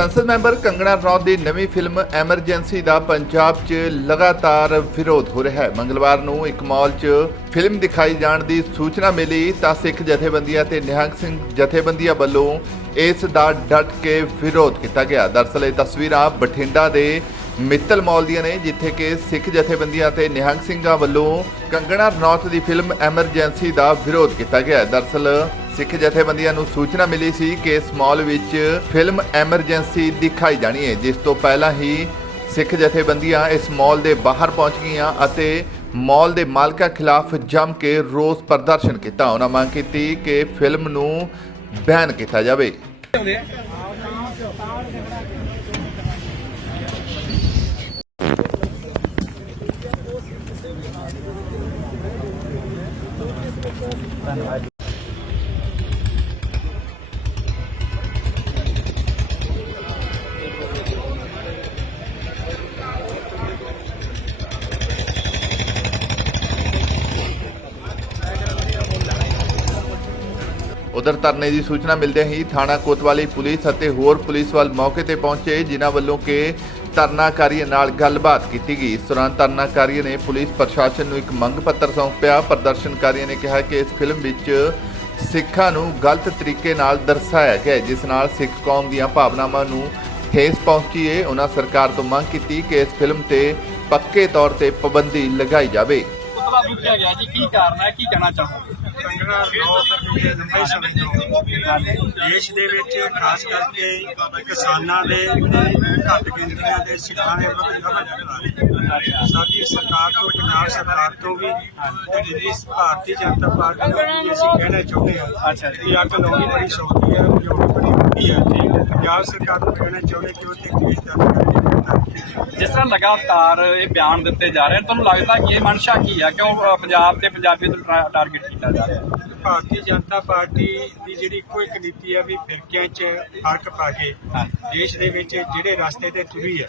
ਸੰਸਦ ਮੈਂਬਰ ਕੰਗਣਾ ਰਣੌਤ ਦੀ ਨਵੀਂ film emergency ਦਾ ਪੰਜਾਬ 'ਚ ਲਗਾਤਾਰ ਵਿਰੋਧ ਹੋ ਰਿਹਾ ਹੈ। ਮੰਗਲਵਾਰ ਨੂੰ ਇੱਕ ਮਾਲ 'ਚ ਫਿਲਮ ਦਿਖਾਈ ਜਾਣ ਦੀ ਸੂਚਨਾ ਮਿਲੀ ਤਾਂ ਸਿੱਖ ਜਥੇਬੰਦੀਆਂ ਤੇ ਨਿਹੰਗ ਸਿੰਘ ਜਥੇਬੰਦੀਆਂ ਵੱਲੋਂ ਇਸ ਦਾ ਡਟ ਕੇ ਵਿਰੋਧ ਕੀਤਾ ਗਿਆ। ਦਰਅਸਲ ਇਹ ਤਸਵੀਰਾਂ ਬਠਿੰਡਾ ਦੇ ਮਿੱਤਲ ਮਾਲ ਦੀਆਂ ਨੇ, ਜਿੱਥੇ ਕਿ ਸਿੱਖ ਜਥੇਬੰਦੀਆਂ ਤੇ ਨਿਹੰਗ ਸਿੰਘਾਂ ਵੱਲੋਂ ਕੰਗਣਾ ਰਣੌਤ ਦੀ ਫਿਲਮ ਐਮਰਜੈਂਸੀ ਦਾ ਵਿਰੋਧ ਕੀਤਾ ਗਿਆ। ਦਰਅਸਲ ਸਿੱਖ ਜਥੇਬੰਦੀਆਂ ਨੂੰ ਸੂਚਨਾ ਮਿਲੀ ਸੀ ਕਿ ਇਸ ਮਾਲ ਵਿੱਚ ਫਿਲਮ ਐਮਰਜੈਂਸੀ ਦਿਖਾਈ ਜਾਣੀ ਹੈ, ਜਿਸ ਤੋਂ ਪਹਿਲਾਂ ਹੀ ਸਿੱਖ ਜਥੇਬੰਦੀਆਂ ਇਸ ਮਾਲ ਦੇ ਬਾਹਰ ਪਹੁੰਚ ਗਈਆਂ ਅਤੇ ਮਾਲ ਦੇ ਮਾਲਕਾਂ ਖਿਲਾਫ ਜੰਮ ਕੇ ਰੋਸ ਪ੍ਰਦਰਸ਼ਨ ਕੀਤਾ। ਉਹਨਾਂ ਮੰਗ ਕੀਤੀ ਕਿ ਫਿਲਮ ਨੂੰ ਬੈਨ ਕੀਤਾ ਜਾਵੇ। ਉਧਰ ਧਰਨੇ ਦੀ ਸੂਚਨਾ ਮਿਲਦੇ ਹੀ ਥਾਣਾ ਕੋਤਵਾਲੀ ਪੁਲਿਸ ਅਤੇ ਹੋਰ ਪੁਲਿਸ ਵੱਲ ਮੌਕੇ ਤੇ ਪਹੁੰਚੇ, ਜਿਨ੍ਹਾਂ ਵੱਲੋਂ ਕਿ ਧਰਨਾਕਾਰੀਆਂ ਨਾਲ ਗੱਲਬਾਤ ਕੀਤੀ ਗਈ। ਇਸ ਦੌਰਾਨ ਧਰਨਾਕਾਰੀਆਂ ਨੇ ਪੁਲਿਸ ਪ੍ਰਸ਼ਾਸਨ ਨੂੰ ਇੱਕ ਮੰਗ ਪੱਤਰ ਸੌਂਪਿਆ। ਪ੍ਰਦਰਸ਼ਨਕਾਰੀਆਂ ਨੇ ਕਿਹਾ ਕਿ ਇਸ ਫਿਲਮ ਵਿੱਚ ਸਿੱਖਾਂ ਨੂੰ ਗਲਤ ਤਰੀਕੇ ਨਾਲ ਦਰਸਾਇਆ ਗਿਆ ਜਿਸ ਨਾਲ ਸਿੱਖ ਕੌਮ ਦੀਆਂ ਭਾਵਨਾਵਾਂ ਨੂੰ ਠੇਸ ਪਹੁੰਚੀ ਹੈ। ਉਹਨਾਂ ਸਰਕਾਰ ਤੋਂ ਮੰਗ ਕੀਤੀ ਕਿ ਇਸ ਫਿਲਮ ਤੇ ਪੱਕੇ ਤੌਰ ਤੇ ਪਾਬੰਦੀ ਲਗਾਈ ਜਾਵੇ। ਪੁਤਲਾ ਫੂਕਿਆ ਗਿਆ ਜੀ ਕੀ ਕਾਰਨ ਹੈ ਕੀ ਕਹਿਣਾ ਚਾਹੋਗੇ? ਕੰਗਣਾ ਰਣੌਤ ਦੇਸ਼ ਦੇ ਵਿੱਚ ਖਾਸ ਕਰਕੇ ਕਿਸਾਨਾਂ ਦੇ ਘੱਟ ਗਿਣਤੀਆਂ ਦੇ ਸਿੱਖਾਂ ਦੇ ਵਿਰੁੱਧ ਲੜਾਈ ਲੜਾ ਰਹੀ ਹੈ। ਸਾਡੀ ਸਰਕਾਰ ਤੋਂ ਪੰਜਾਬ ਸਰਕਾਰ ਤੋਂ ਵੀ ਤੇ ਜਿਹੜੀ ਭਾਰਤੀ ਜਨਤਾ ਪਾਰਟੀ ਤੋਂ ਵੀ ਅਸੀਂ ਕਹਿਣਾ ਚਾਹੁੰਦੇ ਹਾਂ ਅੱਛਾ ਜੀ। ਕਿ ਅੱਗ ਲਾਉਣੀ ਬੜੀ ਸੌਖੀ ਹੈ ਜੋ ਬੜੀ ਔਖੀ ਹੈ ਪੰਜਾਬ ਸਰਕਾਰ ਨੂੰ ਕਹਿਣਾ ਚਾਹੁੰਦੇ ਕਿ ਉਹ ਤੇ ਕੇਸ ਦਰਜ ਕਰਕੇ ਜਿਸ ਤਰ੍ਹਾਂ ਲਗਾਤਾਰ ਇਹ ਬਿਆਨ ਦਿੱਤੇ ਜਾ ਰਹੇ ਨੇ ਤੁਹਾਨੂੰ ਲੱਗਦਾ ਕਿ ਇਹ ਮਨਸ਼ਾ ਕੀ ਹੈ ਕਿਉਂ ਪੰਜਾਬ ਤੇ ਪੰਜਾਬੀ ਨੂੰ ਟਾਰਗੇਟ ਕੀਤਾ ਜਾ ਰਿਹਾ? ਹੈ ਭਾਰਤੀ ਜਨਤਾ ਪਾਰਟੀ ਦੀ ਜਿਹੜੀ ਇੱਕੋ ਇੱਕ ਨੀਤੀ ਹੈ ਵੀ ਫਿਰਕਿਆਂ 'ਚ ਫ਼ਰਕ ਪਾ ਕੇ। ਦੇਸ਼ ਦੇ ਵਿੱਚ ਜਿਹੜੇ ਰਸਤੇ ਤੇ ਤੁਰੀ ਹੈ।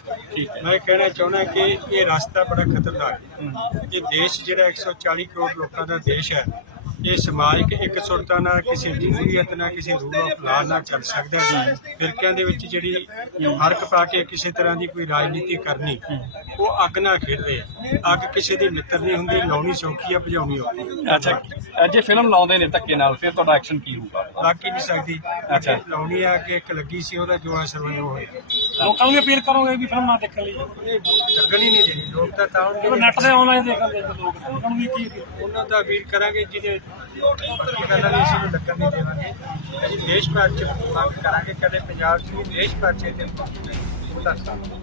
ਮੈਂ ਕਹਿਣਾ ਚਾਹੁੰਦਾ ਕਿ ਇਹ ਰਸਤਾ ਬੜਾ ਖਤਰਨਾਕ ਹੈ। ਇਹ ਦੇਸ਼ ਜਿਹੜਾ 140 ਕਰੋੜ ਲੋਕਾਂ ਦਾ ਦੇਸ਼ ਹੈ ਇਹ ਸਮਾਜਿਕ ਇੱਕ ਨਾਲ ਕਿਸੇ ਜਮਹੂਰੀਅਤ ਨਾਲ, ਕਿਸੇ ਰੂਲ ਆਫ ਲਾ ਨਾਲ ਚੱਲ ਸਕਦਾ ਹੈ ਫਿਰਕਿਆਂ ਦੇ ਵਿੱਚ ਜਿਹੜੀ ਫ਼ਰਕ ਪਾ ਕੇ ਕਿਸੇ ਤਰ੍ਹਾਂ ਦੀ ਕੋਈ ਰਾਜਨੀਤੀ ਕਰਨੀ, ਉਹ ਅੱਗ ਨਾਲ ਖੇਡਦੇ ਆ। ਅੱਗ ਕਿਸੇ ਦੀ ਮਿੱਤਰ ਨਹੀਂ ਹੁੰਦੀ, ਲਾਉਣੀ ਸੌਖੀ ਆ, ਭਜਾਉਣੀ ਔਖੀ ਅੱਛਾ। ਜੇ ਫਿਲਮ ਲਾਉਂਦੇ ਨੇ ਧੱਕੇ ਨਾਲ ਫਿਰ ਤੁਹਾਡਾ ਐਕਸ਼ਨ ਕੀ ਹੋਊਗਾ? ਲੱਗ ਹੀ ਨਹੀਂ ਸਕਦੀ ਅੱਛਾ। ਲਾਉਣੀ ਆ ਕਿ ਇੱਕ ਲੱਗੀ ਸੀ ਉਹਦਾ ਜੋ ਅਸਰ ਹੋਇਆ। ਲੋਕਾਂ ਨੂੰ ਅਪੀਲ ਕਰੋਗੇ ਵੀ ਫਿਲਮ ਨਾ ਦੇਖਣ ਲਈ? ਇਹ ਲੱਗਣ ਹੀ ਨਹੀਂ ਦੇਣੀ ਲੋਕ ਤਾਂ ਤਾਂ ਜਦੋਂ ਨੈਟ ਤੇ ਆਨਲਾਈਨ ਦੇਖਣ ਦੇ ਲੋਕ ਉਹਨਾਂ ਨੂੰ ਵੀ ਕੀ ਉਹਨਾਂ ਦਾ ਵੀਰ ਕਰਾਂਗੇ ਜਿਹਦੇ ਬਾਕੀ ਗੱਲਾਂ ਨਹੀਂ ਅਸੀਂ ਨੂੰ ਲੱਗਣ ਨਹੀਂ ਦੇਵਾਂਗੇ। ਅਸੀਂ ਦੇਸ਼ ਭਰ ਚ ਮੰਗ ਕਰਾਂਗੇ ਕਦੇ ਪੰਜਾਬ ਚ ਵੀ ਦੇਸ਼ ਭਰ ਚ ਇਹਦੇ ਉਹਦਾ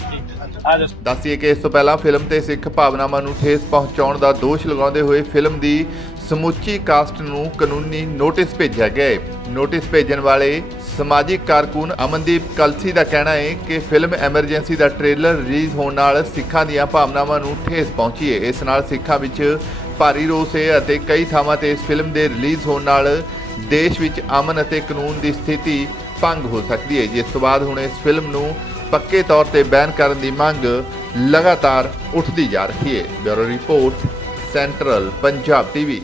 ਠੀਕ। ਆ ਦੱਸੀਏ ਕਿ ਇਸ ਤੋਂ ਪਹਿਲਾਂ ਫਿਲਮ ਤੇ ਸਿੱਖ ਭਾਵਨਾਵਾਂ ਨੂੰ ਠੇਸ ਪਹੁੰਚਾਉਣ ਦਾ ਦੋਸ਼ ਲਗਾਉਂਦੇ ਹੋਏ ਫਿਲਮ ਦੀ ਸਮੁੱਚੀ ਕਾਸਟ ਨੂੰ ਕਾਨੂੰਨੀ ਨੋਟਿਸ ਭੇਜਿਆ ਗਿਆ ਹੈ। ਨੋਟਿਸ ਭੇਜਣ ਵਾਲੇ ਸਮਾਜਿਕ ਕਾਰਕੁਨ ਅਮਨਦੀਪ ਕਲਸੀ ਦਾ ਕਹਿਣਾ ਹੈ ਕਿ ਫਿਲਮ ਐਮਰਜੈਂਸੀ ਦਾ ਟ੍ਰੇਲਰ ਰਿਲੀਜ਼ ਹੋਣ ਨਾਲ ਸਿੱਖਾਂ ਦੀਆਂ ਭਾਵਨਾਵਾਂ ਨੂੰ ਠੇਸ ਪਹੁੰਚੀ ਹੈ। ਇਸ ਨਾਲ ਸਿੱਖਾਂ ਵਿੱਚ ਭਾਰੀ ਰੋਸ ਹੈ ਅਤੇ ਕਈ ਥਾਵਾਂ ਤੇ ਇਸ ਫਿਲਮ ਦੇ ਰਿਲੀਜ਼ ਹੋਣ ਨਾਲ ਦੇਸ਼ ਵਿੱਚ ਅਮਨ ਅਤੇ ਕਾਨੂੰਨ ਦੀ ਸਥਿਤੀ ਭੰਗ ਹੋ ਸਕਦੀ ਹੈ। ਜਿਸ ਤੋਂ ਬਾਅਦ ਹੁਣ ਇਸ ਫਿਲਮ ਨੂੰ ਪੱਕੇ ਤੌਰ ਤੇ ਬੈਨ ਕਰਨ ਦੀ ਮੰਗ ਲਗਾਤਾਰ ਉੱਠਦੀ ਜਾ ਰਹੀ ਹੈ। Bureau report, central Punjab TV.